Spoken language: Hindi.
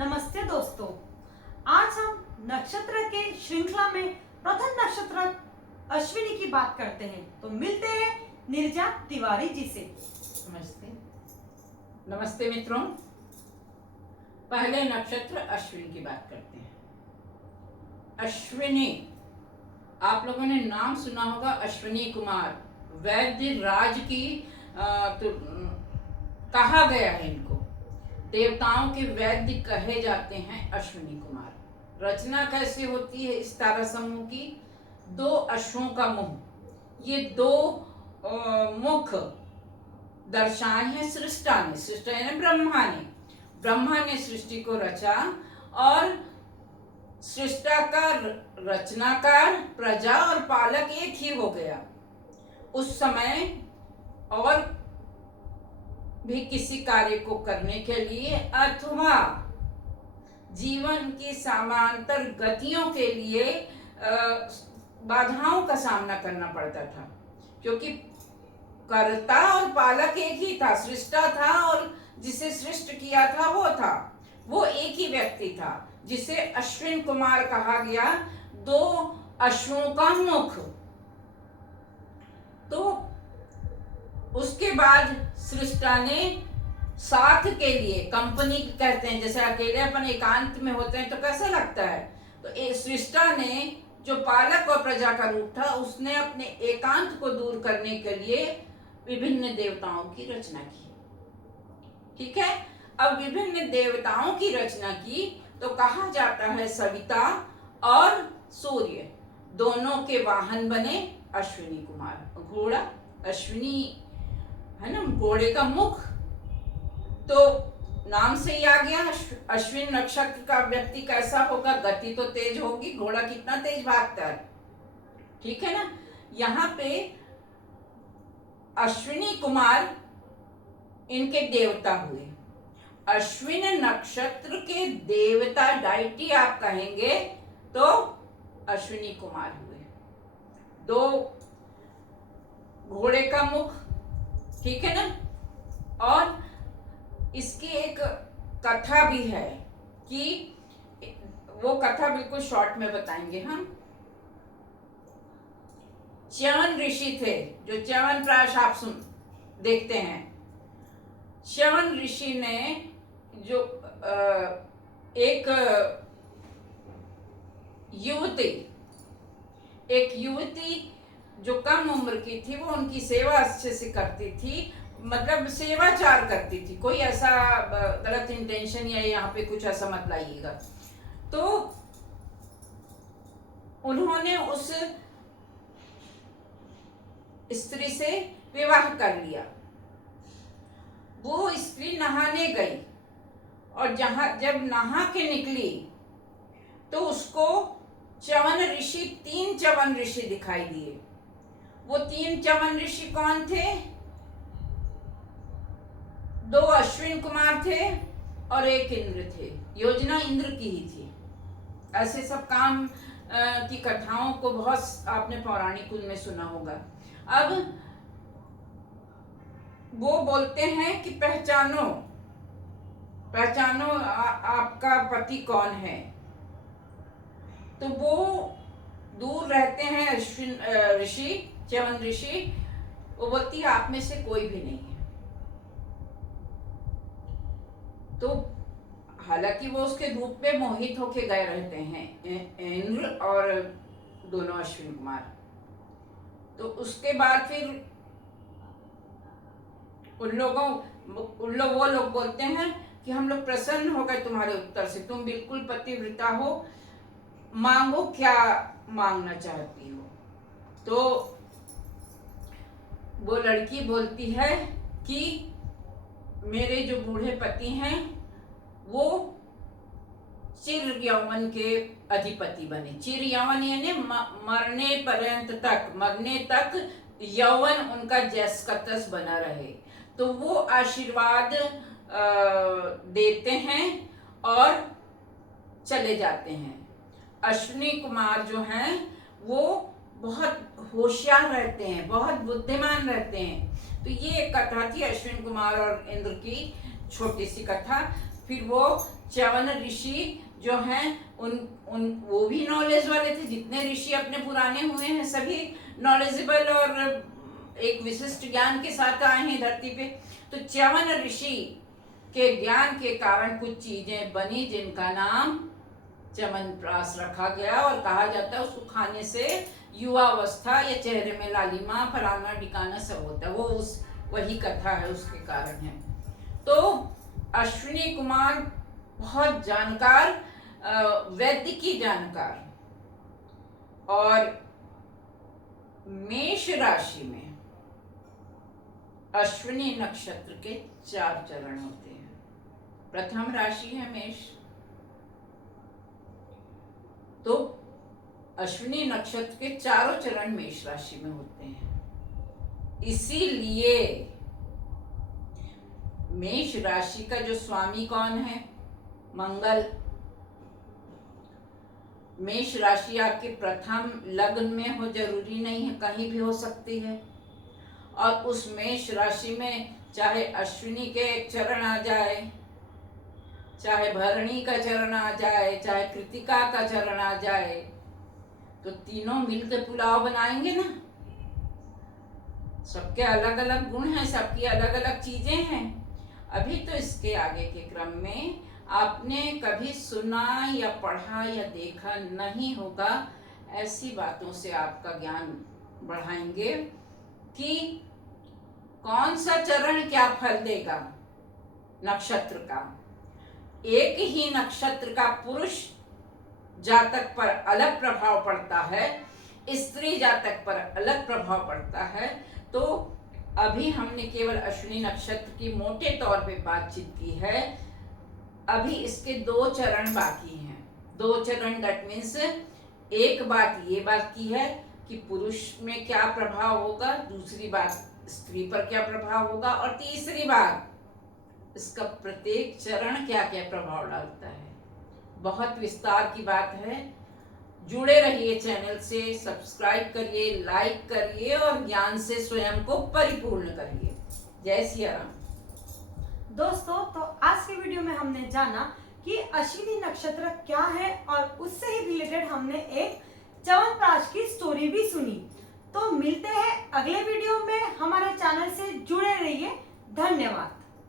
नमस्ते दोस्तों, आज हम नक्षत्र के श्रृंखला में प्रथम नक्षत्र अश्विनी की बात करते हैं। तो मिलते हैं नीरजा तिवारी जी से। नमस्ते। नमस्ते मित्रों। पहले नक्षत्र अश्विनी की बात करते हैं। अश्विनी, आप लोगों ने नाम सुना होगा, अश्विनी कुमार वैद्य राज की कहा गया है। इनको देवताओं के वैद्य कहे जाते हैं अश्विनी कुमार। रचना कैसे होती है इस तारा समूह की? दो अश्वों का मुख, ये दो मुख दर्शाए हैं सृष्टा ने। सृष्टा यानी ब्रह्मा ने सृष्टि को रचा और सृष्टा का रचनाकार, प्रजा और पालक एक ही हो गया। उस समय और भी किसी कार्य को करने के लिए अथवा जीवन की समांतर गतियों के लिए बाधाओं का सामना करना पड़ता था, क्योंकि कर्ता और पालक एक ही था। सृष्टा था और जिसे सृष्ट किया था वो एक ही व्यक्ति था, जिसे अश्विन कुमार कहा गया। दो अश्वों का मुख। तो उसके बाद सृष्टा ने साथ के लिए, कंपनी कहते हैं, जैसे अकेले अपन एकांत में होते हैं तो कैसा लगता है, तो सृष्टा ने जो पालक और प्रजा का रूप था, उसने अपने एकांत को दूर करने के लिए विभिन्न देवताओं की रचना की। ठीक है, अब विभिन्न देवताओं की रचना की तो कहा जाता है सविता और सूर्य दोनों के वाहन बने अश्विनी कुमार। घोड़ा अश्विनी है ना, घोड़े का मुख। तो नाम से ही आ गया, अश्विन नक्षत्र का व्यक्ति कैसा होगा? गति तो तेज होगी। घोड़ा कितना तेज भागता है, ठीक है ना। यहाँ पे अश्विनी कुमार इनके देवता हुए। अश्विन नक्षत्र के देवता, डाइटी आप कहेंगे तो अश्विनी कुमार हुए। दो घोड़े का मुख, ठीक है ना। और इसकी एक कथा भी है कि वो कथा बिल्कुल शॉर्ट में बताएंगे हम। च्यवन ऋषि थे, जो च्यवनप्राश आप देखते हैं। च्यवन ऋषि ने जो एक युवती जो कम उम्र की थी, वो उनकी सेवा अच्छे से करती थी, मतलब सेवाचार करती थी। कोई ऐसा गलत इंटेंशन या यहाँ पे कुछ ऐसा मत लाइएगा। तो उन्होंने उस स्त्री से विवाह कर लिया। वो स्त्री नहाने गई और जब नहा के निकली तो उसको तीन च्यवन ऋषि दिखाई दिए। वो तीन च्यवन ऋषि कौन थे? दो अश्विन कुमार थे और एक इंद्र थे। योजना इंद्र की ही थी। ऐसे सब काम की कथाओं को बहुत आपने पौराणिक कुल में सुना होगा। अब वो बोलते हैं कि पहचानो आपका पति कौन है। तो वो दूर रहते हैं अश्विन ऋषि, च्यवन ऋषि। वो बोलती है आप में से कोई भी नहीं है। तो हालांकि वो उसके रूप में मोहित होके गए रहते हैं, इंद्र और दोनों अश्विन कुमार। तो उसके बाद फिर वो लोग बोलते हैं कि हम लोग प्रसन्न हो गए तुम्हारे उत्तर से, तुम बिल्कुल पतिव्रता हो, मांगो क्या मांगना चाहती हो। तो वो लड़की बोलती है कि मेरे जो बूढ़े पति हैं वो चिर यौवन के अधिपति बने। चिर यौवन यानी मरने तक यौवन उनका जस का तस बना रहे। तो वो आशीर्वाद देते हैं और चले जाते हैं। अश्विनी कुमार जो हैं वो बहुत होशियार रहते हैं, बहुत बुद्धिमान रहते हैं। तो ये एक कथा थी अश्विन कुमार और इंद्र की, छोटी सी कथा। फिर वो च्यवन ऋषि जो हैं उन वो भी नॉलेज वाले थे। जितने ऋषि अपने पुराने हुए हैं सभी नॉलेजेबल और एक विशिष्ट ज्ञान के साथ आए हैं धरती पे। तो च्यवन ऋषि के ज्ञान के कारण कुछ चीजें बनी जिनका नाम च्यवनप्राश रखा गया, और कहा जाता है उसको खाने से युवावस्था या चेहरे में लालिमा फलाना ढिकाना सब होता है। वो उस वही कथा है, उसके कारण है। तो अश्विनी कुमार बहुत जानकार, वैद्य की जानकार, और मेष राशि में अश्विनी नक्षत्र के 4 चरण होते हैं। प्रथम राशि है मेष, तो अश्विनी नक्षत्र के चारों चरण मेष राशि में होते हैं। इसीलिए मेष राशि का जो स्वामी कौन है? मंगल। मेष राशि आपके प्रथम लग्न में हो, जरूरी नहीं है, कहीं भी हो सकती है। और उस मेष राशि में चाहे अश्विनी के चरण आ जाए, चाहे भरणी का चरण आ जाए, चाहे कृतिका का चरण आ जाए, तो तीनों मिलकर पुलाव बनाएंगे ना। सबके अलग अलग गुण हैं, सबकी अलग अलग चीजें हैं। अभी तो इसके आगे के क्रम में आपने कभी सुना या पढ़ा या देखा नहीं होगा, ऐसी बातों से आपका ज्ञान बढ़ाएंगे कि कौन सा चरण क्या फल देगा नक्षत्र का। एक ही नक्षत्र का पुरुष जातक पर अलग प्रभाव पड़ता है, स्त्री जातक पर अलग प्रभाव पड़ता है। तो अभी हमने केवल अश्विनी नक्षत्र की मोटे तौर पे बातचीत की है। अभी इसके 2 चरण बाकी हैं। 2 चरण दैट मीन्स एक बात ये बात की है कि पुरुष में क्या प्रभाव होगा, दूसरी बात स्त्री पर क्या प्रभाव होगा, और तीसरी बात इसका प्रत्येक चरण क्या क्या प्रभाव डालता है। बहुत विस्तार की बात है। जुड़े रहिए चैनल से, सब्सक्राइब करिए, लाइक करिए और ज्ञान से स्वयं को परिपूर्ण करिए। जय सिया राम। दोस्तों, तो आज के वीडियो में हमने जाना कि अश्विनी नक्षत्र क्या है, और उससे ही रिलेटेड हमने एक च्यवनप्राश की स्टोरी भी सुनी। तो मिलते हैं अगले वीडियो में। हमारे चैनल से जुड़े रहिए। धन्यवाद।